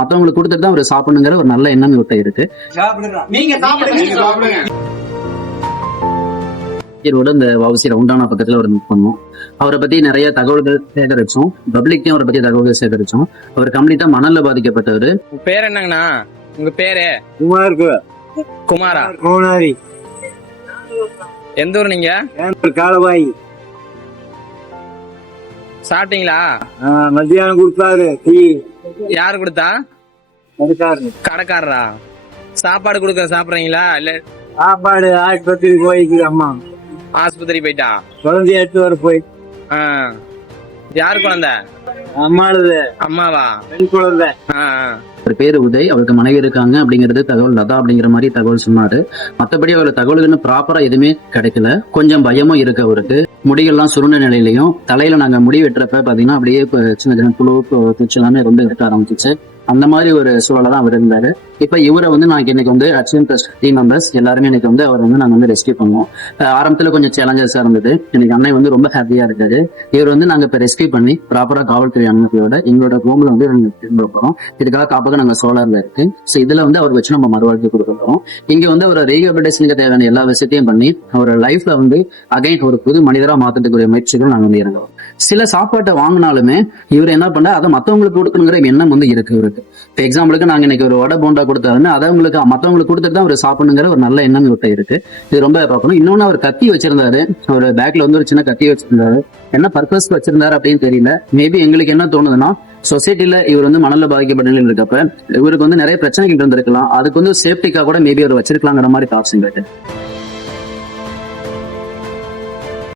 மத்தவங்களுக்கு கொடுத்துட்டு தான் அவர் சாப்பிடணுங்கிற ஒரு நல்ல எண்ணம் இவர்கிட்ட இருக்கு. நீங்க சாப்பிடுங்க. இதோட இந்த வவுசி ரவுண்டானா பக்கத்துல ஒரு மீட் பண்ணோம் அவரை பத்தி நிறைய தகவல்கள் சேகரிச்சோம். பப்ளிக்கையும் அவரை பத்தி தகவல்கள் சேகரிச்சோம். அவர் கம்ப்ளீட்டா மணல்ல பாதிக்கப்பட்டவர். பேர் என்னங்கண்ணா? உங்க பேரு? குமாருக்கு குமாரா? கோனாரி. எந்த ஊர் நீங்க? காலவாய். சாப்பிட்டீங்களா? மத்தியானம் கொடுத்தாரு டீ. யாரு கொடுத்தா? கடைக்காரரா. சாப்பாடு கொடுக்க சாப்பிடுறீங்களா? இல்ல சாப்பாடு ஆஸ்பத்திரி போயிருக்கு அம்மா. ஆஸ்பத்திரி போயிட்டா? குழந்தை எடுத்து வர போய். ஆ. யார் குழந்தை? அம்மாளுது. அம்மாவா? பெண் குழந்தை. அவர் பேரு உதய். அவருக்கு மனைவி இருக்காங்க அப்படிங்கிறது தகவல். லதா அப்படிங்கிற மாதிரி தகவல் சொன்னாரு. மத்தபடி அவருக்கு தகவல்கள் இன்னும் ப்ராப்பரா எதுவுமே கிடைக்கல. கொஞ்சம் பயமும் இருக்கு அவருக்கு. முடிகள்லாம் சுருண்ட நிலையிலையும் தலையில நாங்க முடி வெட்டுறப்ப பாத்தீங்கன்னா அப்படியே சின்ன சின்ன புழு பூச்சி எல்லாமே ரொம்ப இருக்க ஆரம்பிச்சிச்சு. அந்த மாதிரி ஒரு சூழலை தான் அவர் இருந்தாரு. இப்ப இவரை வந்து நான் இன்னைக்கு வந்து அச்சீவ் பிளஸ் டீம் மெம்பர்ஸ் எல்லாருமே இன்னைக்கு வந்து அவர் வந்து நாங்க வந்து ரெஸ்கியூ பண்ணுவோம். ஆரம்பத்துல கொஞ்சம் சேலஞ்சஸா இருந்தது. இன்னைக்கு அண்ணன் வந்து ரொம்ப ஹாப்பியா இருக்காரு. இவர் வந்து நாங்க இப்ப ரெஸ்கியூ பண்ணி ப்ராப்பரா காவல்துறை அனுமதியோட எங்களோட ரூம்ல வந்து திரும்ப போறோம் இதுக்காக காப்பாக நாங்க சோலார்ல இருக்கு. சோ இதுல வந்து அவர் வச்சு நம்ம மறுவாழ்வு கொடுக்குறோம் இங்க வந்து அவர் ரீஹபிலிட்டேஷனுக்கு தேவையான எல்லா விஷயத்தையும் பண்ணி அவர் லைஃப்ல வந்து அகைன் ஒரு புது மனிதரா மாத்தத்துக்குரிய முயற்சிகள் நாங்க வந்து இறங்குறோம். சில சாப்பாட்டை வாங்கினாலுமே இவர் என்ன பண்ண அதை மத்தவங்களுக்கு கொடுக்கணுங்கிற எண்ணம் வந்து இருக்கு இவருக்கு. இப்போ எக்ஸாம்பிளுக்கு நாங்க இன்னைக்கு ஒரு வடை போண்டா கொடுத்தாருன்னு அதை உங்களுக்கு மத்தவங்களுக்கு கொடுத்துட்டு தான் அவர் சாப்பிடணுங்கிற ஒரு நல்ல எண்ணம் இவர்கிட்ட இருக்கு. இது ரொம்ப பார்க்கணும். இன்னொன்னு அவர் கத்தி வச்சிருந்தாரு. ஒரு பேக்ல வந்து ஒரு சின்ன கத்தி வச்சிருந்தாரு. என்ன பர்பஸ் வச்சிருந்தாரு அப்படின்னு தெரியல. மேபி எங்களுக்கு என்ன தோணுதுன்னா சொசைட்டில இவர் வந்து மணல்ல பாதிக்கப்பட்ட நிலையில் இருக்கப்ப இவருக்கு வந்து நிறைய பிரச்சனைகள் இருந்திருக்கலாம். அதுக்கு வந்து சேஃப்டிக்காக கூட மேபி அவர் வச்சிருக்கலாங்கிற மாதிரி தாட்ஸ் எங்களுக்கு.